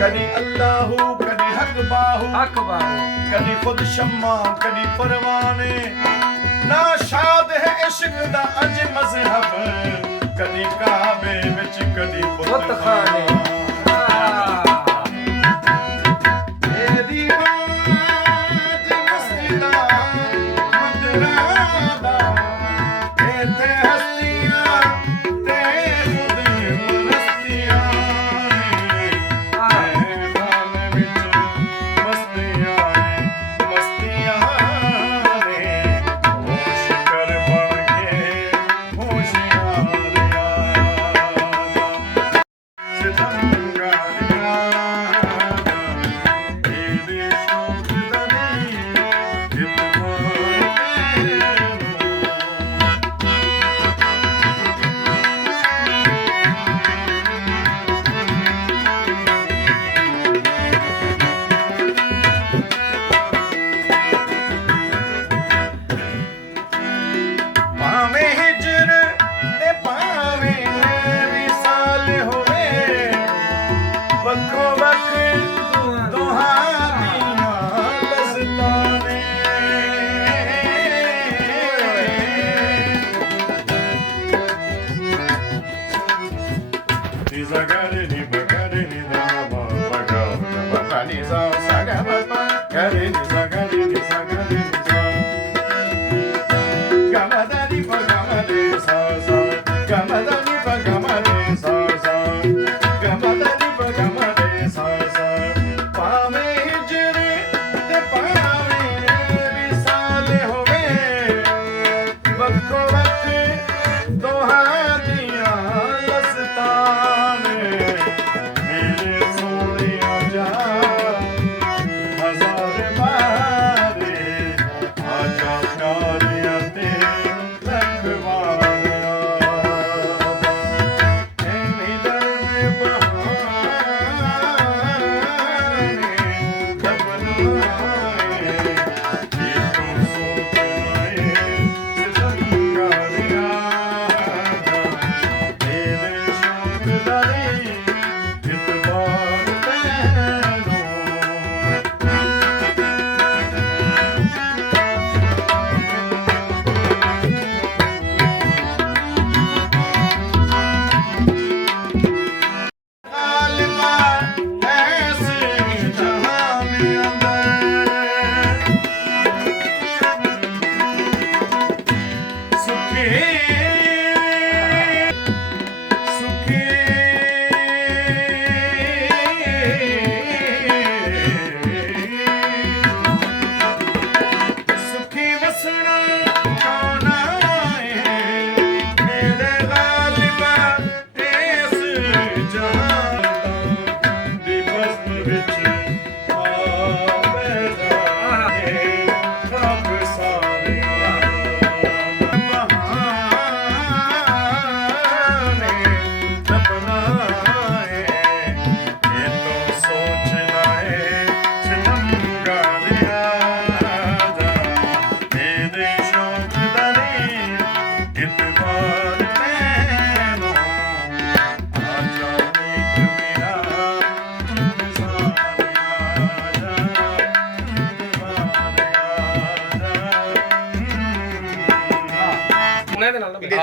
कदी अल्लाहू कदी हक बाहू कदी खुद शम्मा कदी परवाने ना शाद है इश्क दा अज मजहब कदी काबे विच कदी बुत खाने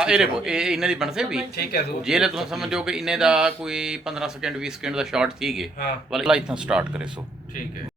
ਇਹ ਦੇਖੋ ਇਹ ਇਹਨਾਂ ਦੀ ਬਣਸੇ ਵੀ ਠੀਕ ਹੈ ਦੂ ਜੇ ਤੁਸੀਂ ਸਮਝੋ ਕਿ ਇਹਨੇ ਦਾ ਕੋਈ 15 ਸਕਿੰਟ 20 ਸਕਿੰਟ ਦਾ ਸ਼ਾਰਟ ਸੀਗੇ ਵਾਲਾ ਇਥੋਂ ਸਟਾਰਟ ਕਰੇ ਸੋ ਠੀਕ ਹੈ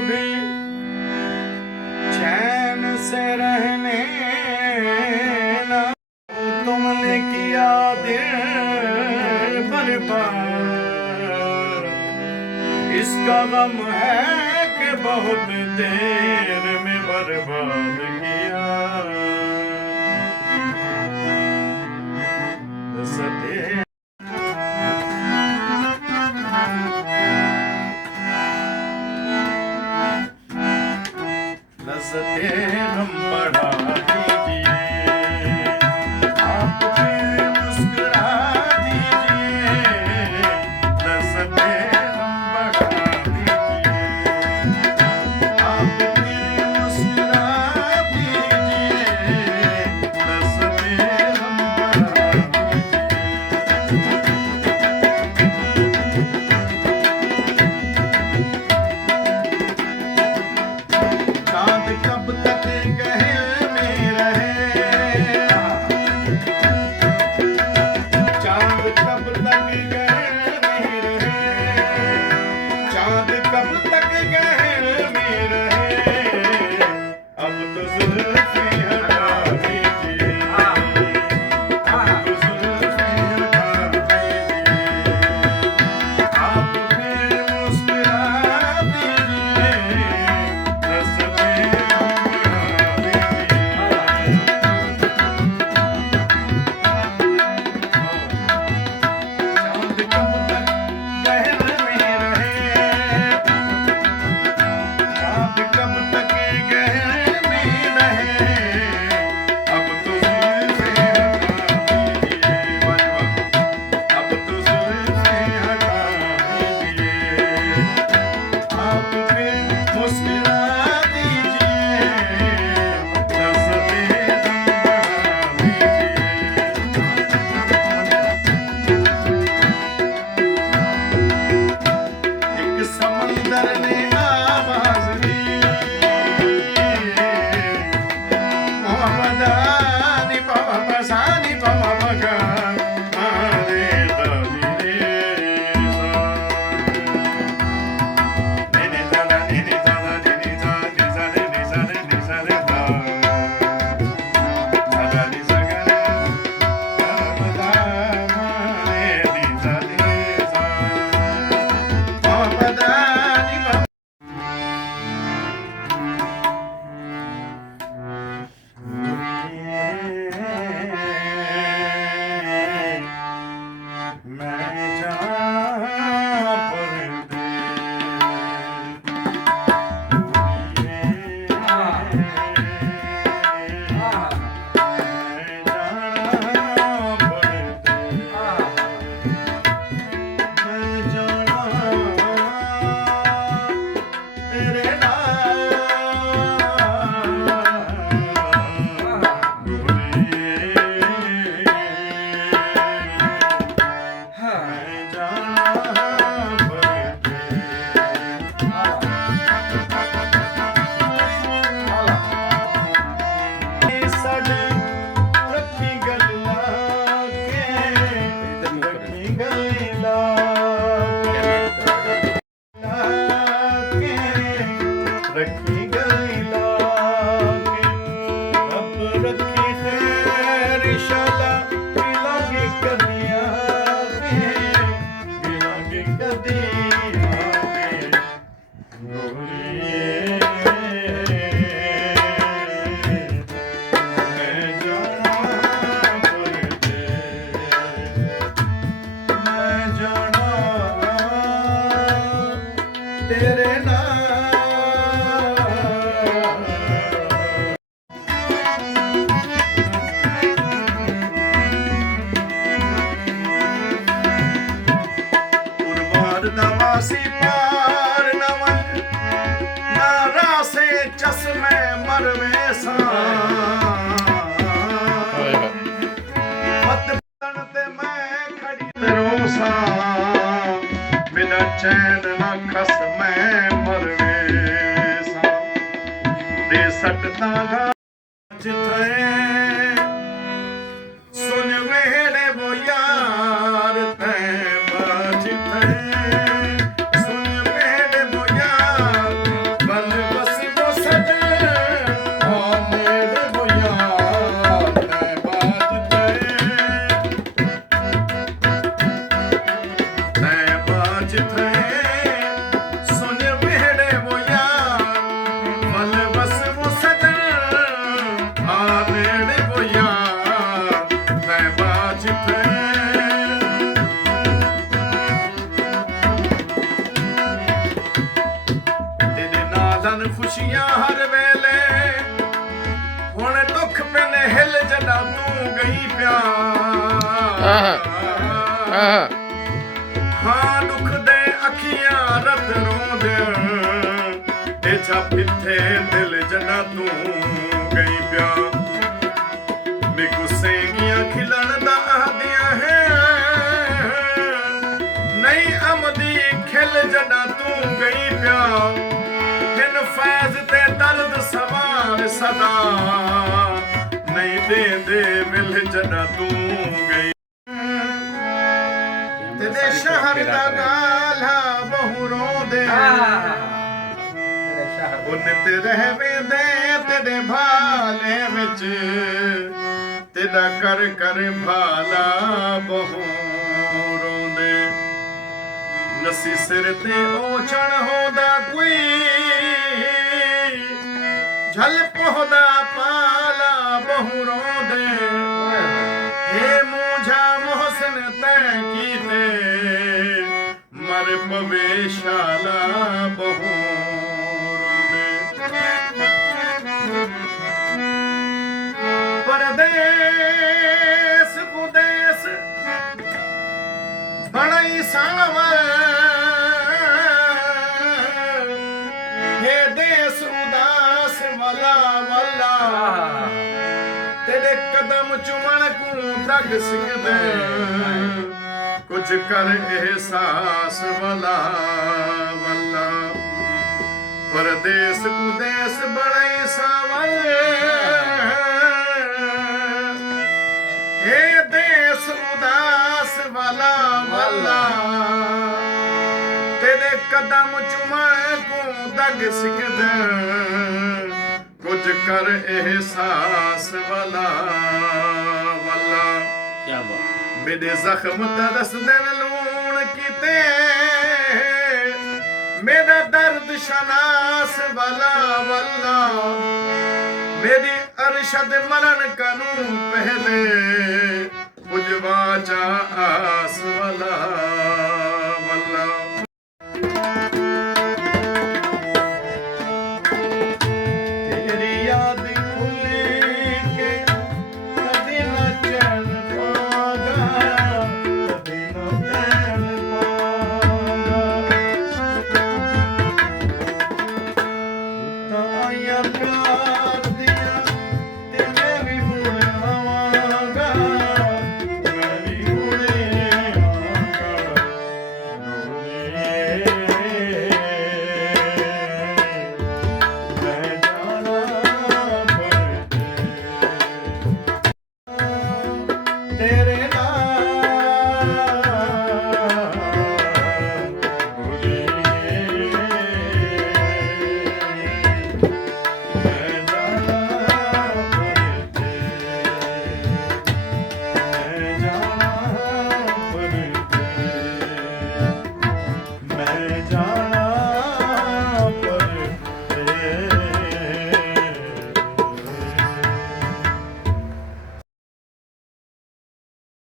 भी चैन से रहने ना, तुमने किया दिल बर्बाद। इसका गम है कि बहुत देर में बर्बाद किया। सते लज़्ज़ते गम बढ़ा दीजिए, आप फिर मुस्कुरा दीजिए। लज़्ज़ते गम बढ़ा दीजिए, आप फिर मुस्कुरा दीजिए। लज़्ज़ते गम बढ़ा दीजिए। चाँद कब तक गहरे में रहे, चाँद कब तक गहरे में रहे, चाँद कब तक गहरे में रहे। अब तो जुल्फ़ें हटा दीजिए, अब तो जुल्फ़ें हटा दीजिए। आप फिर मुस्कुरा दीजिए। लज़्ज़ते गम बढ़ा दीजिए। चाँद कब तक गहरे में रहे, चाँद कब तक गहरे में रहे। अब तो जुल्फ़ें हटा दीजिए, अब तो जुल्फ़ें हटा दीजिए। आप फिर मुस्कुरा दीजिए। लज़्ज़ते गम बढ़ा दीजिए। एक समंदर ने आवाज़ दी, मोहम्मदानी पवसानी पवगा मारे दादी रे सा। निनी दादा निनी दादा निनी दा निजा रे निजा रे निजा रे दा। दादा निजा गा रे दादा मारे निजा रे सा। मोहम्मदानी पव मैं जहाँ पर तेरे ਸਾਡੇ ਰੱਖੀ ਗੱਲਾਂ ਕੇ, ਰੱਖੀ ਗੱਲਾਂ ਕੇ, ਰੱਖੀ ਗੱਲਾਂ ਕੇ। ਰੱਬ ਰੱਖੀ ਖੈਰ ਇੰਸ਼ਾਅੱਲਾ, ਮਿਲਾਂਗੇ ਕਦੀਆਂ ਵੇ, ਮਿਲਾਂਗੇ ਕਦੀਆਂ ਵੇ। ਗੋਰੀਏ ਮੈਂ ਜਾਣਾ ਪਰਦੇ, ਮੈਂ ਜਾਣਾ ਤੇਰੇ ਨਾਲ। ਉਰਵਾਰ ਦਾ ਵਾਸੀ ਪਾਰ ਨਵਨ, ਨਾ ਰਾਸੇ ਚਸ਼ਮੇ ਮਰਵੇ ਸਾਂ। ਮਤ ਬਦਨ ਤੇ ਮੈਂ ਖੜੀ ਤਰੋ ਸਾਂ, ਬਿਨਾ ਚੈਨ ਨਾ ਖਸ ਮੈਂ ਮਰਵੇ ਸਾਂ। ਦੇ ਸੱਟਾਂ ਗਾ ਜਿੱਥੇ ਸੁਣ ਵੇਲੇ ਵੋ ਯਾਰ ਤੈ ਬਾਜ ਥੇ, ਸੁਣ ਵੇਲੇ ਵੋ ਯਾਰ ਸਨ ਖੁਸ਼ੀਆਂ ਹਰ ਵੇਲੇ ਹੁਣ ਦੁੱਖ ਪੈਨੇ ਹਿਲ ਜਦਾ ਤੂੰ ਗਈ ਪਿਆ ਹਾਂ ਦੁੱਖ ਦੇ ਅੱਖੀਆਂ ਰਤ ਰੋਂਦੇ ਇਹ ਛਾਪ ਇੱਥੇ ਦਿਲ ਜਦਾ ਤੂੰ ਗਈ ਪਿਆ ਮੇ ਗੁੱਸੇਗੀਆਂ ਖਿਲਣ ਦਾ ਆਹਦੀਆਂ ਹੈ ਨਹੀਂ ਅਮਦੀ ਖਿਲ ਜਦਾ ਤੂੰ ਗਈ ਪਿਆ ਬਿਨ ਫੈਜ਼ ਤੇ ਦਰਦ ਸਵਾਰ ਸਦਾ ਨਹੀਂ ਦੇ ਮਿਲ ਜਦਾ ਤੂੰ ਗਈ ਤੇਰੇ ਸ਼ਹਿਰ ਦਾ ਗਾਲਾ ਬਹੁ ਰੋਂਦੇ ਉਹਨੇ ਤੇ ਰਹਿਵੇਂ ਦੇ ਤੇਰੇ ਭਾਲੇ ਵਿੱਚ ਤੇਰਾ ਕਰ ਕਰ ਭਾਲਾ ਬਹੁ ਰੋਂਦੇ ਨਸੀ ਸਿਰ ਤੇ ਓਛਣ ਹੋਦਾ ਕੋਈ ਝਲ ਪੋਹਦਾ ਪਾਲਾ ਬਹੁ ਰੋਂਦੇ ਹੇ ਮੂਝਾ ਮੋਹਸਨ ਤੈ ਕੀਤੇ ਮਰ ਪਵੇ ਸ਼ਾਲਾ ਬਹੁ ਪਰਦੇਸ ਕੁਦੇਸ ਬਣਾਈ ਸਾਵਰ ਇਹ ਦੇਸ ਉਦਾਸ ਵਾਲਾ ਵਾਲਾ ਤੇਰੇ ਕਦਮ ਚੁਮਣ ਕੂ ਦਗ ਸਿਕਦੇ ਕੁਝ ਕਰ ਅਹਿਸਾਸ ਵਾਲਾ ਵਾਲਾ ਪਰਦੇਸ ਕੁਦੇਸ ਬਣਾਈ ਸਾਵਰ ਇਹ ਦੇਸ ਉਦਾਸ ਵਾਲਾ ਵਾਲਾ ਤੇਰੇ ਕਦਮ ਚੁਮੈ ਕੋ ਦਗ ਸਿਕਦੇ ਕੁਝ ਕਰ ਅਹਿਸਾਸ ਵਾਲਾ ਵਾਲਾ ਕੀ ਬਾਤ ਮੇਰੇ ਜ਼ਖਮ ਤਰਸ ਦਿਨ ਲੂਣ ਕੀਤੇ ਮੇਰਾ ਦਰਦ ਸ਼ਨਾਸ ਵਾਲਾ ਵਾਲਾ मेरी अरशद मरण करूं पहले पुजवा जा आस वाला